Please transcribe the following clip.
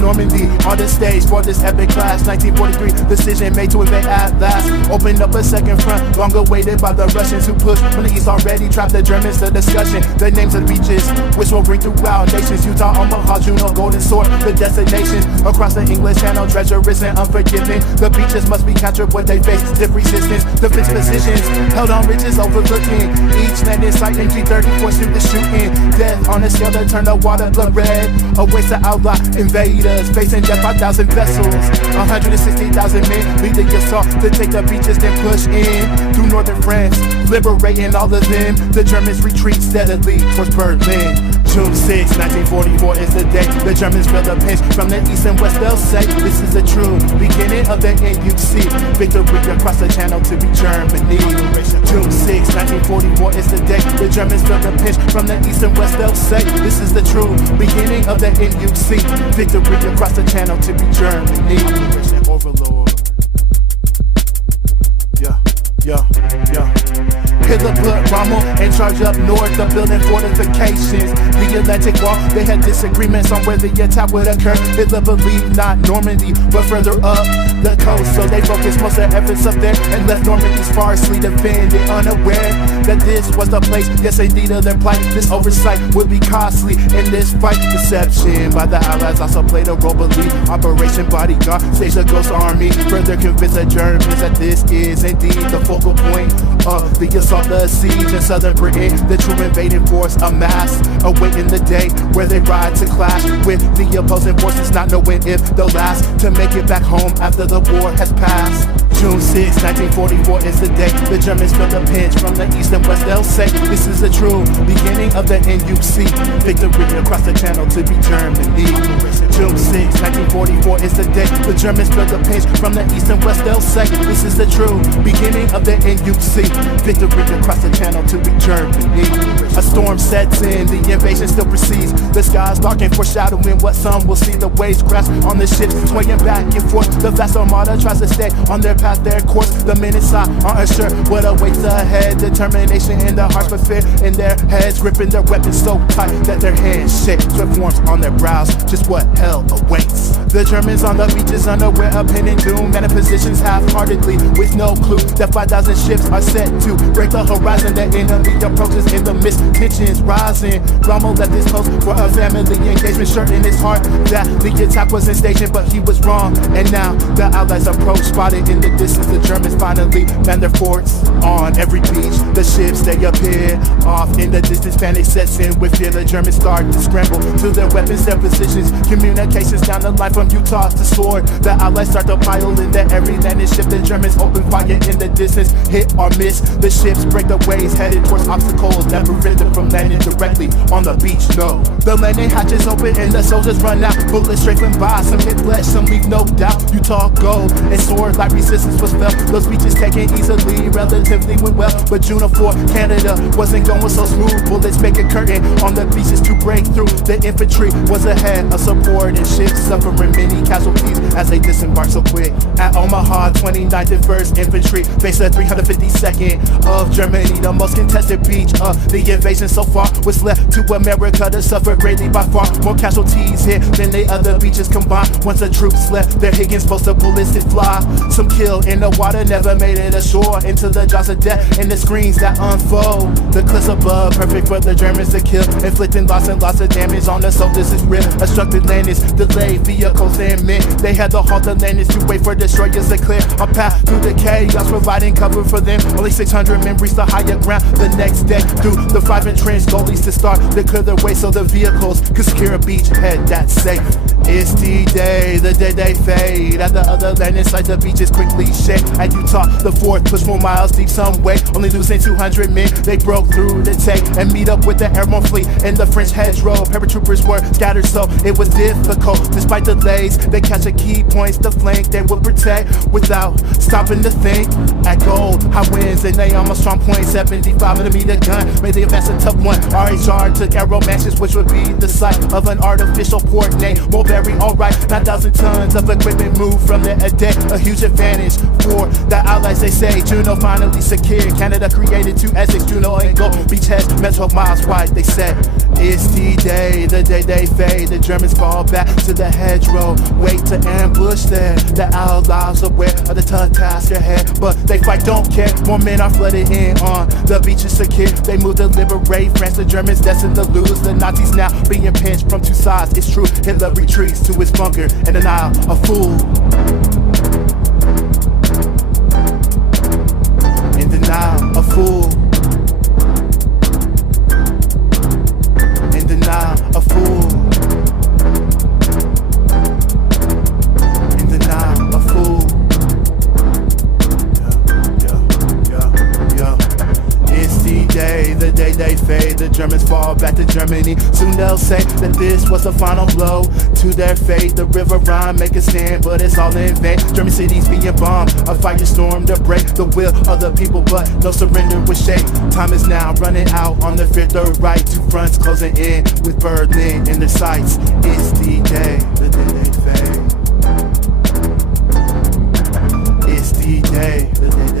of Normandy on the stage for this epic clash. 1943, decision made to invade at last. Opened up a second front, long awaited by the Russians who pushed from the east already. Trapped the Germans to discussion. The names of the beaches, which will ring throughout nations. Utah, Omaha, Juneau, Golden Sword, the destination. Across the English Channel, treacherous and unforgiving. The beaches must be captured when they face stiff resistance. Defense positions held on ridges overlooking each landing site. MG-34 shoot the shooting. Death on a scale that turned the water blood red. Awaits the outlaw invaders, facing death 5,000 vessels. 160,000 men lead the assault to take the beaches, then push in through northern France, liberating all of them. The Germans retreat steadily towards Berlin. June 6, 1944 is the day the Germans feel the pinch from the east and west. They'll say this is the true beginning of the end. You see victory across the channel to be Germany. June 6, 1944 is the day the Germans feel the pinch from the east and west. They'll say this is the true beginning of the end. You see victory across the channel to be Germany. Overlord. Yeah. Hitler put Rommel in charge up north of building fortifications. The Atlantic Wall, they had disagreements on where the attack would occur. Hitler believed not Normandy, but further up the coast. So they focused most of their efforts up there and left Normandy sparsely defended, unaware that this was the place, yes indeed, of their plight. This oversight would be costly in this fight. Deception by the Allies also played a role, believe. Operation Bodyguard staged a ghost army, further convinced the Germans that this is indeed the focal point of the assault. The siege in southern Britain, the true invading force amassed, awaiting the day where they ride to clash with the opposing forces, not knowing if they'll last to make it back home after the war has passed. June 6, 1944 is the day the Germans feel the pinch from the east and west. They'll say this is the true beginning of the end. You see victory across the channel to be Germany. June 6, 1944 is the day the Germans feel the pinch from the east and west. They'll say this is the true beginning of the end. You see victory across the channel to be Germany. A storm sets in, the invasion still proceeds. The skies darken, foreshadowing what some will see. The waves crash on the ships, swaying back and forth. The vast armada tries to stay on their path, their course. The men inside aren't sure what awaits ahead. Determination in their hearts, but fear in their heads, gripping their weapons so tight that their hands shake. Swift warmth on their brows, just what hell awaits. The Germans on the beaches, unaware of pending doom, and in positions half-heartedly with no clue that 5,000 ships are set to break the horizon. The enemy approaches in the mist, tensions rising. Rommel left his post for a family engagement, sure in his heart that the attack wasn't staged, but he was wrong. And now the Allies approach, spotted in the distance. The Germans finally man their forts on every beach. The ships, they appear off in the distance. Panic sets in with fear. The Germans start to scramble to their weapons, their positions. Communications down the line from Utah to Sword. The Allies start to pile in the every landing ship. The Germans open fire in the distance, hit or miss. The ships break the waves, headed towards obstacles that prevent them from landing directly on the beach. No, the landing hatches open and the soldiers run out. Bullets strafing by, some hit flesh, some leave no doubt. Utah go and Sword like resistance was felt. Those beaches taken easily, relatively went well. But June 4, Canada wasn't going so smooth. Bullets make a curtain on the beaches to break through. The infantry was ahead of support and ships suffering many casualties as they disembarked so quick. At Omaha, 29th and 1st Infantry faced the 352nd of Germany, the most contested beach of the invasion so far was left to America to suffer greatly by far. More casualties here than the other beaches combined. Once the troops left their Higgins post, the bullets did fly. Some killed in the water, never made it ashore. Into the jaws of death and the screens that unfold. The cliffs above, perfect for the Germans to kill, inflicting lots and lots of damage on the soldiers. Is real. Obstructed landings, delayed vehicles and men. They had to halt the landings to wait for destroyers to clear a path through the chaos, providing cover for them. Only 600 men reached the higher ground the next day. Through the 5 entrenched goalies to start to clear their way so the vehicles could secure a beachhead that's safe. It's D-Day, the day they fade. At the other landing site, the beaches quickly shake. At Utah, the 4th pushed 4 miles deep some way, only losing 200 men. They broke through the take and meet up with the airborne fleet in the French hedgerow. Paratroopers were scattered, so it was difficult. Despite delays, they captured key points, the flank they would protect without stopping to think. At Gold, high winds and they almost strong point, 75mm gun made the advance a tough one. RHR took arrow matches, which would be the site of an artificial port named Mulberry. Alright, 9,000 tons of equipment moved from the deck, a huge advantage for the Allies. They say Juneau finally secured. Canada created 2 Essex, Juneau and Gold beachheads, metal miles wide, they said. It's D-Day, the day they fade. The Germans fall back to the hedgerow, wait to ambush there. The outlaws aware of the tough task ahead, but they fight, don't care. More men are flooded in on the beaches secure. They move to liberate France, the Germans destined to lose. The Nazis now being pinched from two sides, it's true. Hitler retreats to his bunker and denial, a fool. In denial, a fool. In denial, a fool. In denial, a fool. It's D-Day, the day they fade. The Germans fall back to Germany. Soon they'll say that this was the final blow to their fate. The river Rhine make a stand, but it's all in vain. German cities being bombed, a firestorm to break the will of the people, but no surrender was shake. Time is now running out on the fifth or right. Two fronts closing in with Berlin in their sights. It's D-Day, the day they fade. It's D-Day, the day they